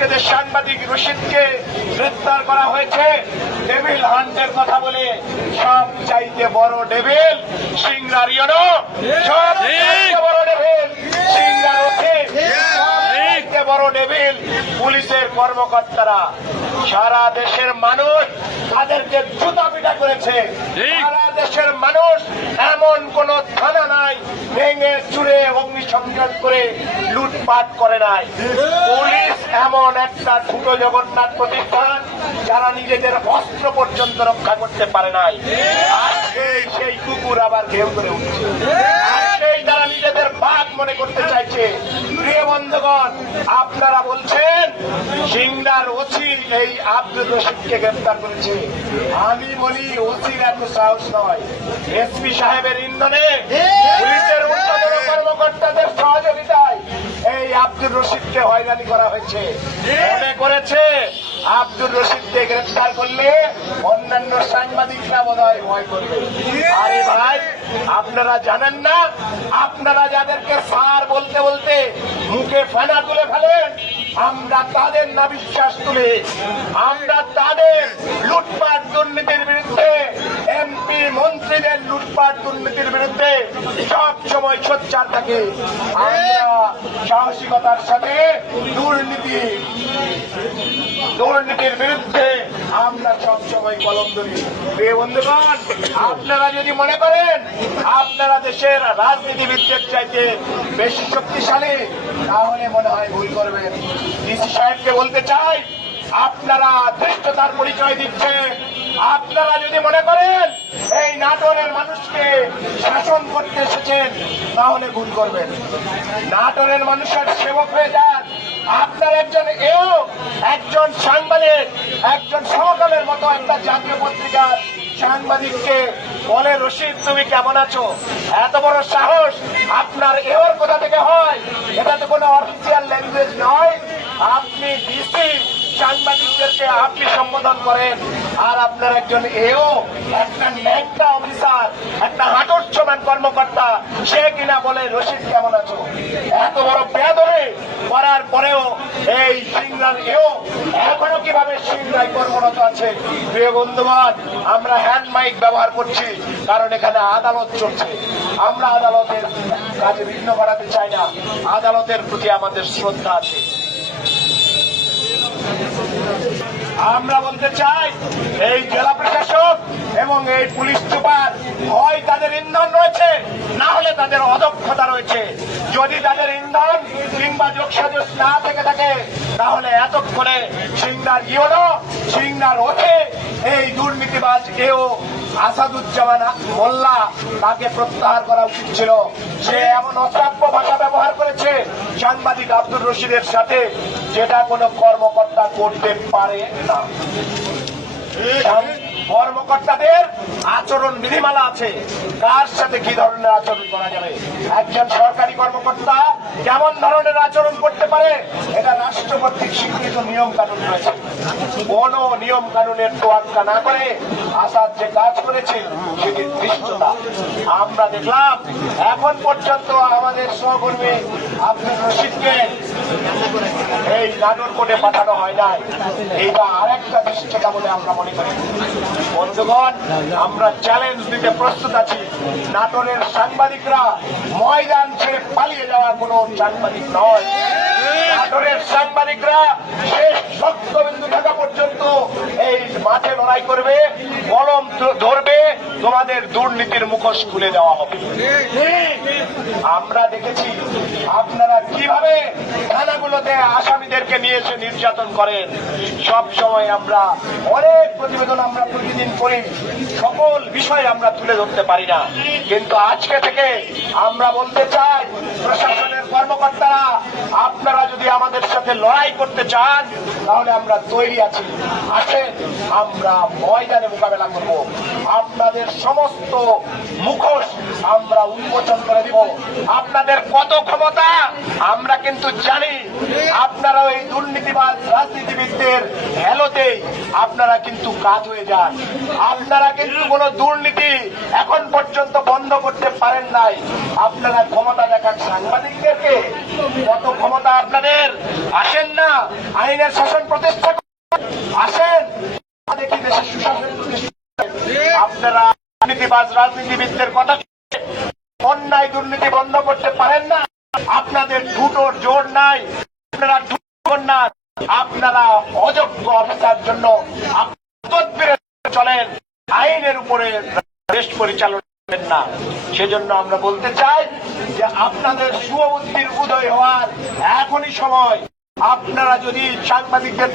আজকে যে সাংবাদিক রশিদকে গ্রেফতার করা হয়েছে ডেভিল হান্টের কথা বলে, সব চাইতে বড় ডেভিল সিংড়ার ইউনো, সব চাইতে বড় ডেভিল সিংড়ার ওঠে, চাইতে বড় ডেভিল পুলিশের কর্মকর্তারা। সারা দেশের মানুষ তাদেরকে জুতা পিটা করেছে। সারা দেশের মানুষ এমন কোন থানা নাই ভেঙে চুরে অগ্নিসংযোগ করে লুটপাট করে নাই। পুলিশ এমন একটা ছোট জগন্নাথ প্রতিষ্ঠান যারা নিজেদের অস্ত্র পর্যন্ত রক্ষা করতে পারে নাই। আজকে সেই কুকুর আবার ঘেউ করে উঠছে, আজকেই তারা নিজেদের বাঘ মনে করতে চাইছে। প্রিয় বন্ধুগণ, আপনারা বলছেন সিংড়ার ওসির এই আব্দুর রশিদকে গ্রেফতার করেছে। আমি বলি ওসির এত সাহস নয়, এসপি সাহেবের ইন্ধনে পুলিশের উচ্চতর কর্মকর্তাদের সহযোগিতায় এই আব্দুর রশিদকে হয়রানি করা হয়েছে। মনে করেছে আব্দুর রশিদকে গ্রেফতার করলে অন্যান্য সাংবাদিকরা বোধহয় ভয় করবে। আরে ভাই, আপনারা জানেন না, আপনারা যাদেরকে স্যার বলতে বলতে মুখে ফেনা তুলে ফেলেন, আমরা তাদের না বিশ্বাস তুলে, আমরা তাদের লুটপাট দুর্নীতির বিরুদ্ধে, এমপি মন্ত্রীদের লুটপাট দুর্নীতির বিরুদ্ধে সব সময় সোচ্চার থাকে। আমরা সাহসিকতার সাথে দুর্নীতির বিরুদ্ধে আমরা সব সময় কলম ধরি। প্রিয় বন্ধুগণ, আপনারা যদি মনে করেন আপনারা দেশের রাজনীতিবিদদের চাইতে বেশি শক্তিশালী, তাহলে মনে হয় ভুল করবেন। ডিসি সাহেবকে বলতে চাই, আপনারা ধৃষ্টতার পরিচয় দিচ্ছেন। আপনারা যদি মনে করেন এই নাটোরের মানুষকে শাসন করতে এসেছেন, তাহলে ভুল করবেন। নাটোরের মানুষের সেবক হয়ে যান। আপনার একজন সাংবাদিক, একজন সমকালের মতো একটা জাতীয় পত্রিকার সাংবাদিককে বলে, রশিদ তুমি কেমন আছো? এত বড় সাহস আপনার এওর কোথা থেকে হয়? এটা তো কোনো অফিসিয়াল ল্যাঙ্গুয়েজ নয়। আপনি ডিসি সাংবাদিকদেরকে আপনি সম্বোধন করেন, আর আপনার একজন একটা ন্যাংটা অফিসার, একটা হাঁটুর সমান কর্মকর্তা, সে কিনা বলে রশিদ কেমন আছো? এত বড় বেয়াদবি করার পরেও এই সিংড়ার এখনো কিভাবে সিংড়ায় কর্মরত আছে? প্রিয় বন্ধুগণ, আমরা হ্যান্ড মাইক ব্যবহার করছি কারণ এখানে আদালত চলছে। আমরা আদালতের কাজে বিঘ্ন করাতে চাই না। আদালতের প্রতি আমাদের শ্রদ্ধা আছে। আমরা বলতে চাই, এই জেলা প্রশাসক এবং এই পুলিশ সুপার হয় তাদের ইন্ধন রয়েছে, না হলে তাদের অদক্ষতা রয়েছে। যদি তাদের ইন্ধন কিংবা যোগসাজশ না থেকে থাকে, তাহলে এতক্ষণে সিংড়ার ইউনো, সিংড়ার ওঠে এই দুর্নীতিবাজ আসাদুজ্জামান মোল্লা, তাকে প্রত্যাহার করা উচিত ছিল। সে এমন অশ্রাব্য ভাষা ব্যবহার করেছে সাংবাদিক আব্দুর রশিদের সাথে, যেটা কোনো কর্মকর্তা করতে পারে না। কর্মকর্তাদের আচরণ বিধিমালা আছে, কার সাথে কি ধরনের আচরণ করা যাবে। একজন সরকারি কর্মকর্তা কেমন ধরনের আচরণ করতে পারে, এটা রাষ্ট্র কর্তৃক স্বীকৃত নিয়ম কানুন রয়েছে। কোন নিয়ম কানুনের তোয়াক্কা না করে আসাদ যে কাজ করেছে সেটি ধৃষ্টতা। আমরা দেখলাম এখন পর্যন্ত আমাদের সহকর্মী আব্দুর রশিদকে এই নাটোর কোর্টে পাঠানো হয় নাই। এইটা আরেকটা ধৃষ্টতা বলে আমরা মনে করি। বন্ধুগণ, আমরা চ্যালেঞ্জ দিতে প্রস্তুত আছি। নাটোরের সাংবাদিকরা ময়দান ছেড়ে পালিয়ে যাওয়া কোন সাংবাদিক নয়। নাটোরের সাংবাদিকরা শেষ শক্তবিন্দু থাকা পর্যন্ত এই মাঠে লড়াই করবে, কলম ধরবে, তোমাদের দুর্নীতির মুখোশ খুলে দেওয়া হবে। আমরা দেখেছি আপনারা কিভাবে থানাগুলোতে আসামিদেরকে নিয়ে এসে নির্যাতন করেন। সব সময় আমরা অনেক প্রতিবেদন আমরা প্রতিদিন করি, সকল বিষয় আমরা তুলে ধরতে পারি না। কিন্তু আজকে থেকে আমরা বলতে চাই, প্রশাসনের কর্মকর্তারা, আপনারা যদি আমাদের সাথে লড়াই করতে চান, তাহলে আমরা তৈরি আছি। আসেন, আমরা ময়দানে মোকাবেলা করব। আপনাদের সমস্ত মুখোশ আমরা উন্মোচন করে দিব। আপনাদের কত ক্ষমতা আমরা কিন্তু জানি। আপনারা এই দুর্নীতিবাজ রাজনীতিবিদদের হেলোতেই আপনারা কিন্তু কাজ হয়ে যান। আপনারা কিন্তু কোনো দুর্নীতি এখন পর্যন্ত বন্ধ করতে পারেন নাই। আপনারা ক্ষমতা দেখান সাংবাদিকদেরকে, কত ক্ষমতা আপনাদের। আসেন না আইনের শাসন প্রতিষ্ঠা আসেন, দেখি দেশের সুশাসন প্রতিষ্ঠা। আপনারা দুর্নীতিবাজ রাজনীতিবিদদের কথা অন্যায় দুর্নীতি বন্ধ করতে পারেন না। আপনাদের দুটোর জোর নাই, আপনারা না, আপনারা অযোগ্য অফিসার জন্য চলেন, আইনের উপরে দেশ পরিচালনা করেন না। সেজন্য আমরা বলতে চাই যে আপনাদের শুভবুদ্ধির উদয় হওয়ার এখনই সময়। আপনারা যদি সাংবাদিকদের